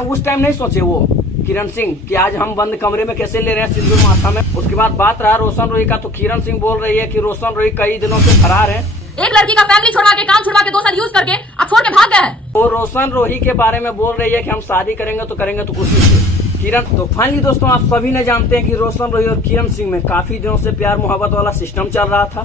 उस टाइम नहीं सोचे वो किरण सिंह कि आज हम बंद कमरे में कैसे ले रहे हैं सिंदूर माथा में। उसके बाद बात रहा रोशन रोही का, तो किरण सिंह बोल रही है कि रोशन रोही कई दिनों से फरार है। एक लड़की का फैमिली छोड़वा के, काम छुड़वा के, 2 साल यूज करके अब छोड़ के भाग गया है। वो रोशन रोही के बारे में बोल रही है कि हम शादी करेंगे तो खुशी से किरण। तो फाइनली दोस्तों, आप सभी ने जानते हैं कि रोशन रोही और किरण सिंह में काफी दिनों से प्यार मोहब्बत वाला सिस्टम चल रहा था।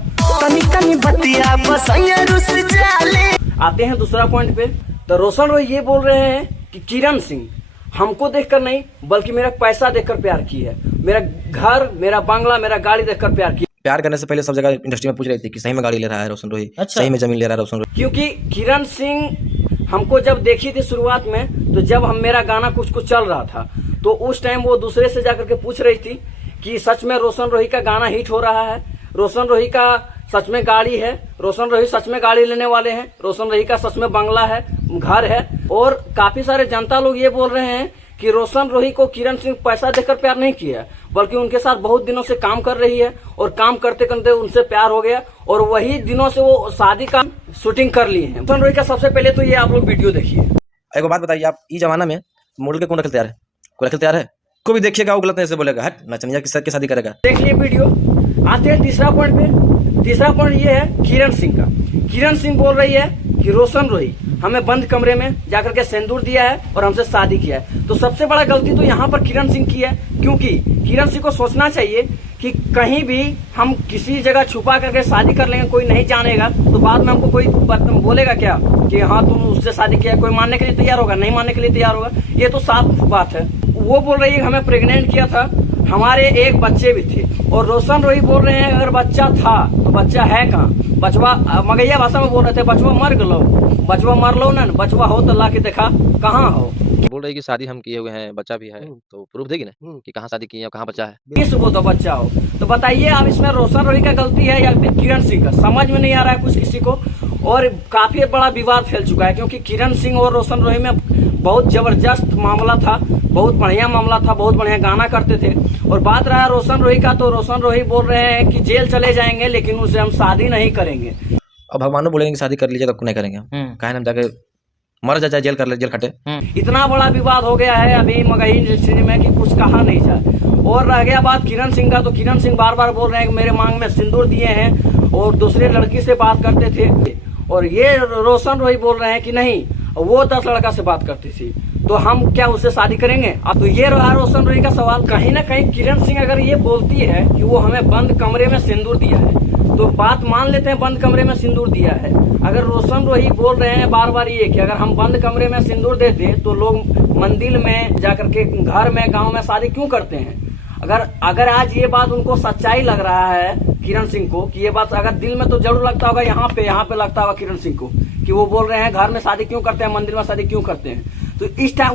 आते हैं दूसरा पॉइंट पे। तो रोशन रोही ये बोल रहे हैं कि किरण सिंह हमको देखकर नहीं बल्कि मेरा पैसा देखकर प्यार की है, मेरा घर, मेरा बंगला, मेरा गाड़ी देखकर प्यार की। प्यार करने से पहले सब जगह इंडस्ट्री में पूछ रही थी कि सही में गाड़ी ले रहा है रोशन रोही, सही में जमीन ले रहा है रोशन रोही। क्योंकि किरण सिंह हमको जब देखी थी शुरुआत में, तो जब मेरा गाना कुछ चल रहा था, तो उस टाइम वो दूसरे से जाकर के पूछ रही थी कि सच में रोशन रोही का गाना हिट हो रहा है, रोशन रोही का सच में गाड़ी है, रोशन रोही सच में गाड़ी लेने वाले हैं, रोशन रोही का सच में बंगला है, घर है। और काफी सारे जनता लोग ये बोल रहे हैं कि रोशन रोही को किरण सिंह पैसा देकर प्यार नहीं किया, बल्कि उनके साथ बहुत दिनों से काम कर रही है और काम करते करते उनसे प्यार हो गया और वही दिनों से वो शादी का शूटिंग कर लिए हैं। रोशन रोही का सबसे पहले तो ये आप लोग वीडियो देखिए। एक बात बताइए, आप इस जमाना में मॉडल के कौन रखल तैयार है? कोई रखल तैयार है? को भी देखिएगा वो गलत नहीं से बोलेगा, हट नचनिया के साथ शादी करेगा। देखिए वीडियो। आते हैं तीसरा पॉइंट पे। तीसरा पॉइंट ये है किरण सिंह का। किरण सिंह बोल रही है कि रोशन रोही हमें बंद कमरे में जाकर के सिंदूर दिया है और हमसे शादी किया है। तो सबसे बड़ा गलती तो यहाँ पर किरण सिंह की है, क्योंकि किरण सिंह को सोचना चाहिए कि कहीं भी हम किसी जगह छुपा करके शादी कर लेंगे, कोई नहीं जानेगा, तो बाद में हमको कोई बोलेगा क्या कि हाँ तुम उससे शादी किया। कोई मानने के लिए तैयार होगा? नहीं मानने के लिए तैयार होगा। ये तो साफ बात है। वो बोल रही है हमें प्रेग्नेंट किया था, हमारे एक बच्चे भी थे। और रोशन रोही बोल रहे हैं अगर बच्चा था तो बच्चा है कहाँ? बचवा मगैया भाषा में बोल रहे थे, बचवा मर गलो, बचवा मर लो ना, बचवा हो तो ला के देखा कहाँ हो। बोल रही कि शादी हम किए हुए हैं, बच्चा भी है, तो प्रूफ देगी ना कि कहाँ शादी की है, कहाँ बच्चा है। किस वो तो बच्चा हो। तो बताइए आप इसमें रोशन रोही का गलती है या किरण सिंह का? समझ में नहीं आ रहा है कुछ किसी को। और काफी बड़ा विवाद फैल चुका है, क्योंकि किरण सिंह और रोशन रोही में बहुत जबरदस्त मामला था, बहुत बढ़िया मामला था, बहुत बढ़िया गाना करते थे। और बात रहा रोशन रोही का, तो रोशन रोही बोल रहे हैं कि जेल चले जाएंगे लेकिन उनसे हम शादी नहीं करेंगे। अब भगवान बोलेंगे शादी कर लीजिए तो नहीं करेंगे, कहे हम जाके मर जाए, जेल कर ले, जेल खटे। इतना बड़ा विवाद हो गया है अभी मगही इंडस्ट्री में कि कुछ कहा नहीं जाए। और रह गया बात किरण सिंह का, तो किरण सिंह बार बार बोल रहे हैं कि मेरे मांग में सिंदूर दिए हैं और दूसरे लड़की से बात करते थे। और ये रोशन रोही बोल रहे हैं कि नहीं, वो 10 लड़का से बात करती थी, तो हम क्या उससे शादी करेंगे? अब तो ये रहा रोशन रोही का सवाल। कहीं ना कहीं किरण सिंह अगर ये बोलती है कि वो हमें बंद कमरे में सिंदूर दिया है, तो बात मान लेते हैं बंद कमरे में सिंदूर दिया है। अगर रोशन रोही बोल रहे हैं बार बार ये कि अगर हम बंद कमरे में सिंदूर देते तो लोग मंदिर में जाकर के, घर में, गांव में शादी क्यों करते हैं? अगर आज ये बात उनको सच्चाई लग रहा है किरण सिंह को, कि ये बात अगर दिल में तो जरूर लगता होगा, यहाँ पे लगता होगा किरण सिंह को कि वो बोल रहे हैं घर में शादी क्यों करते हैं, मंदिर में शादी क्यों करते हैं। तो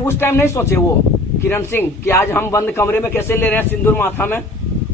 उस टाइम नहीं सोचे वो किरण सिंह कि आज हम बंद कमरे में कैसे ले रहे हैं सिंदूर माथा में।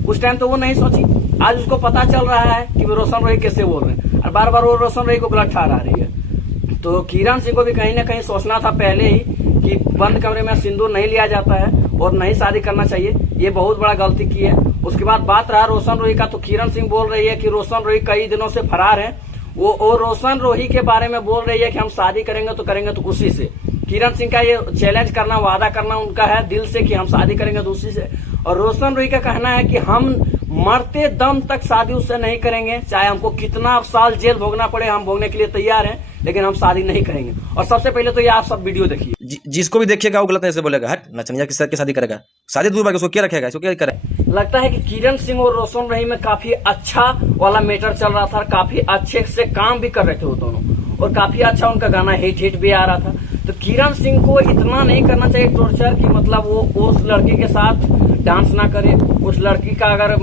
उस टाइम तो वो नहीं सोची। आज उसको पता चल रहा है कि वो रोशन रोही कैसे बोल रहे हैं और बार बार वो रोशन रोही को गलत ठहरा रही है। तो किरण सिंह को भी कहीं ना कहीं सोचना था पहले ही कि बंद कमरे में सिंदूर नहीं लिया जाता है और नहीं शादी करना चाहिए। ये बहुत बड़ा गलती की है। उसके बाद बात रहा रोशन रोही का, तो किरण सिंह बोल रही है कि रोशन रोही कई दिनों से फरार है। वो और रोशन रोही के बारे में बोल रही है कि हम शादी करेंगे तो खुशी से। किरण सिंह का ये चैलेंज करना, वादा करना उनका है दिल से कि हम शादी करेंगे तो उसी से। और रोशन रोही का कहना है कि हम मरते दम तक शादी उससे नहीं करेंगे, चाहे हमको कितना साल जेल भोगना पड़े, हम भोगने के लिए तैयार हैं, लेकिन हम शादी नहीं करेंगे। और सबसे पहले तो ये आप सब वीडियो देखिए। जिसको भी देखिएगा वो गलत नहीं से बोलेगा, हट नचनिया के साथ के शादी करेगा। शादी दूर बाकी उसको क्या रखेगा, इसको क्या करेगा? लगता है कि किरण सिंह और रोशन रोही में काफी अच्छा वाला मैटर चल रहा था, काफी अच्छे से काम भी कर रहे थे वो दोनों, और काफी अच्छा उनका गाना हिट भी आ रहा था। तो किरण सिंह को इतना नहीं करना चाहिए टॉर्चर कि मतलब वो उस लड़की के साथ डांस ना करे, उस लड़की का अगर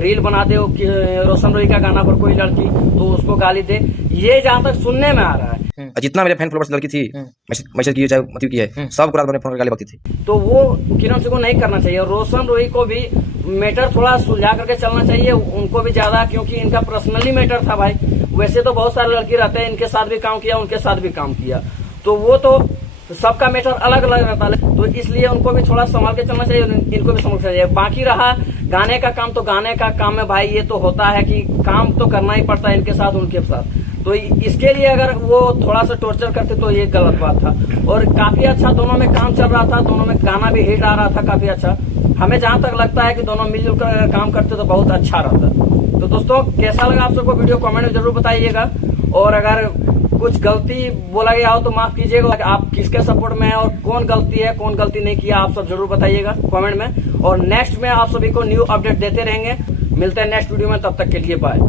रील बना दे रोशन रोही का गाना पर कोई लड़की, तो उसको गाली दे। ये जहाँ तक सुनने में आ रहा है, जितना मेरे फैन फॉलोअर्स लड़की थी, मैसेज की चाहे मतलब की है, सब रात भर फोन गाली बकती थी। तो वो किरण सिंह को नहीं करना चाहिए। रोशन रोही को भी मैटर थोड़ा सुलझा करके चलना चाहिए, उनको भी ज्यादा, क्योंकि इनका पर्सनली मैटर था भाई। वैसे तो बहुत सारे लड़की रहते हैं, इनके साथ भी काम किया, उनके साथ भी काम किया, तो वो तो सबका मैटर अलग अलग रहता है। तो इसलिए उनको भी थोड़ा संभाल के चलना चाहिए, इनको भी संभाल चाहिए। बाकी रहा गाने का काम, तो गाने का काम में भाई ये तो होता है कि काम तो करना ही पड़ता है इनके साथ उनके साथ। तो इसके लिए अगर वो थोड़ा सा टॉर्चर करते तो ये गलत बात था। और काफी अच्छा दोनों में काम चल रहा था, दोनों में गाना भी हिट आ रहा था काफी अच्छा। हमें जहां तक लगता है कि दोनों मिलजुल कर काम करते तो बहुत अच्छा रहता। तो दोस्तों कैसा लगा आप सबको वीडियो कमेंट में जरूर बताइएगा। और अगर कुछ गलती बोला गया हो तो माफ कीजिएगा। आप किसके सपोर्ट में है और कौन गलती है कौन गलती नहीं किया आप सब जरूर बताइएगा कमेंट में। और नेक्स्ट में आप सभी को न्यू अपडेट देते रहेंगे। मिलते हैं नेक्स्ट वीडियो में, तब तक के लिए बाय।